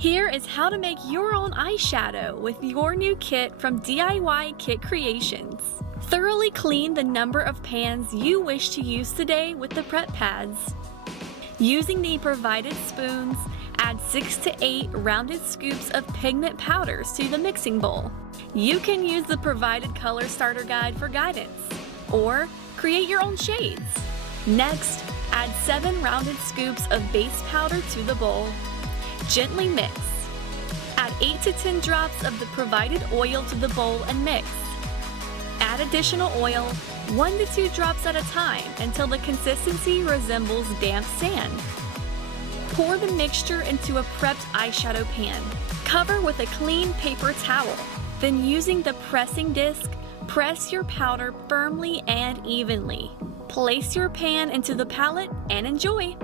Here is how to make your own eyeshadow with your new kit from DIY Kit Creations. Thoroughly clean the number of pans you wish to use today with the prep pads. Using the provided spoons, add 6 to 8 rounded scoops of pigment powders to the mixing bowl. You can use the provided color starter guide for guidance, or create your own shades. Next, add 7 rounded scoops of base powder to the bowl. Gently mix. Add 8 to 10 drops of the provided oil to the bowl and mix. Add additional oil, 1 to 2 drops at a time until the consistency resembles damp sand. Pour the mixture into a prepped eyeshadow pan. Cover with a clean paper towel. Then using the pressing disc, press your powder firmly and evenly. Place your pan into the palette and enjoy!